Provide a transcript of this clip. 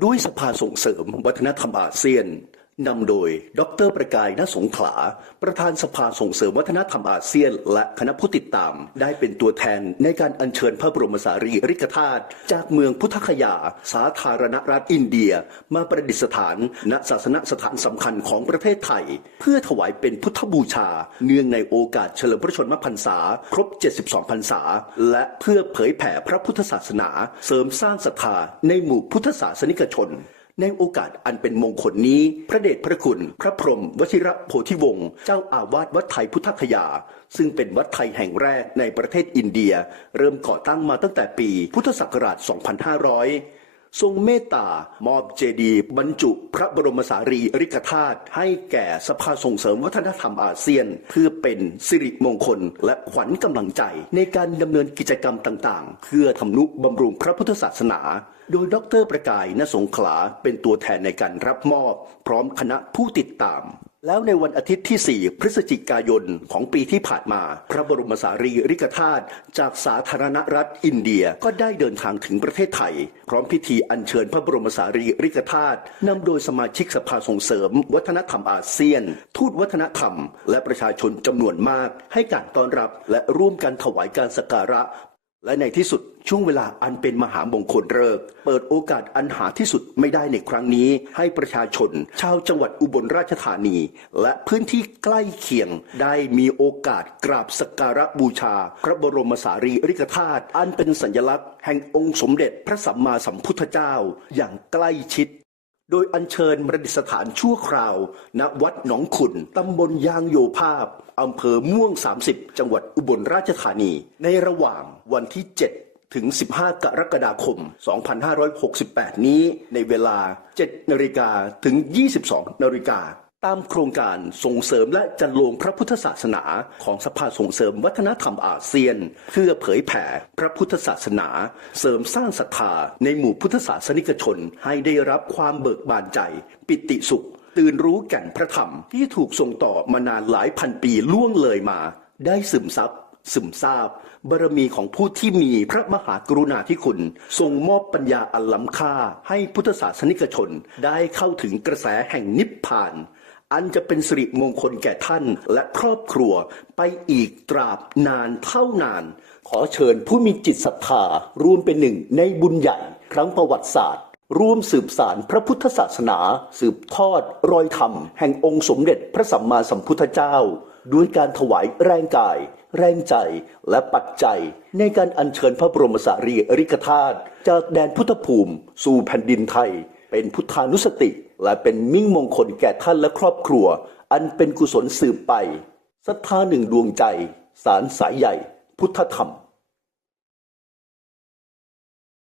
ด้วยสภาส่งเสริมวัฒนธรรมอาเซียน นำโดย ดรประกายณสงขลา ประธานสภาส่งเสริมวัฒนธรรมอาเซียน และคณะผู้ติดตาม ได้เป็นตัวแทนในการอัญเชิญพระบรมสารีริกธาตุจากเมืองพุทธคยา สาธารณรัฐอินเดีย มาประดิษฐานณศาสนสถานสำคัญของประเทศไทย เพื่อถวายเป็นพุทธบูชา เนื่องในโอกาสเฉลิมพระชนมพรรษา ครบ 72 พรรษา และเพื่อเผยแผ่พระพุทธศาสนา เสริมสร้างศรัทธาในหมู่พุทธศาสนิกชน ในโอกาสอันเป็นมงคลนี้ พระเดชพระคุณ พระพรหมวชิระโพธิวงศ์เจ้าอาวาสวัดไทยพุทธคยา ซึ่งเป็นวัดไทยแห่งแรกในประเทศอินเดีย เริ่มก่อตั้งมาตั้งแต่ปีพุทธศักราช 2500 ทรงเมตตามอบเจดีย์บรรจุพระบรมสารีริกธาตุให้แก่สภาส่งเสริมวัฒนธรรมอาเซียน เพื่อเป็นสิริมงคลและขวัญกำลังใจ ในการดำเนินกิจกรรมต่างๆ เพื่อทำนุบำรุงพระพุทธศาสนา โดยดรประกายณสงขลาเป็นตัวแทนในการรับมอบ พร้อมคณะผู้ติดตาม แล้วในวันอาทิตย์ที่ 4 พฤศจิกายนของปีที่ผ่านมา พระบรมสารีริกธาตุจากสาธารณรัฐอินเดียก็ได้เดินทางถึงประเทศไทย พร้อมพิธีอัญเชิญพระบรมสารีริกธาตุนำโดยสมาชิกสภาส่งเสริม วัฒนธรรมอาเซียน ทูตวัฒนธรรม และประชาชนจำนวนมาก ให้การต้อนรับและร่วมกันถวายการสักการะ และในที่สุดช่วงเวลาอันเป็นมหามงคลเลิกษ์เปิดโอกาสอันหาที่สุดไม่ได้ในครั้งนี้ ให้ประชาชน ชาวจังหวัดอุบลราชธานี และพื้นที่ใกล้เคียง ได้มีโอกาสกราบสักการะบูชา พระบรมสารีริกธาตุอันเป็นสัญลักษณ์แห่งองค์สมเด็จพระสัมมาสัมพุทธเจ้า อย่างใกล้ชิด โดยอัญเชิญประดิษฐานชั่วคราว ณ วัดหนองขุน ตำบลยางโยภาพ อำเภอม่วง 30 จังหวัดอุบลราชธานี ในระหว่างวันที่ 7 ถึง 15 กรกฎาคม 2568 นี้ ในเวลา 7 นาฬิกาถึง 22 นาฬิกา ตามโครงการส่งเสริมและจันลงพระพุทธศาสนาของสภาส่งเสริมวัฒนธรรมอาเซียน เพื่อเผยแผ่พระพุทธศาสนา เสริมสร้างศรัทธาในหมู่พุทธศาสนิกชน ให้ได้รับความเบิกบานใจ ปิติสุข ตื่นรู้แก่นพระธรรมที่ถูกส่งต่อมานานหลายพันปีล่วงเลยมา ได้ซึมซับซึมซาบบารมีของผู้ที่มีพระมหากรุณาธิคุณทรงมอบปัญญาอันล้ำค่า ให้พุทธศาสนิกชนได้เข้าถึงกระแสแห่งนิพพาน อันจะเป็นสิริมงคลแก่ท่านและครอบครัวไปอีกตราบนานเท่านาน ขอเชิญผู้มีจิตศรัทธารวมเป็นหนึ่งในบุญใหญ่ครั้งประวัติศาสตร์ ร่วมสืบสารพระพุทธศาสนา สืบทอด รอยธรรม แห่งองค์สมเด็จพระสัมมาสัมพุทธเจ้า ด้วยการถวายแรงกาย แรงใจและปัจจัย ในการอัญเชิญพระบรมสารีริกธาตุจากแดนพุทธภูมิ สู่แผ่นดินไทย เป็นพุทธานุสติ และเป็นมิ่งมงคลแก่ท่านและครอบครัว อันเป็นกุศลสืบไปศรัทธาหนึ่งดวงใจ สารสายใหญ่ พุทธธรรม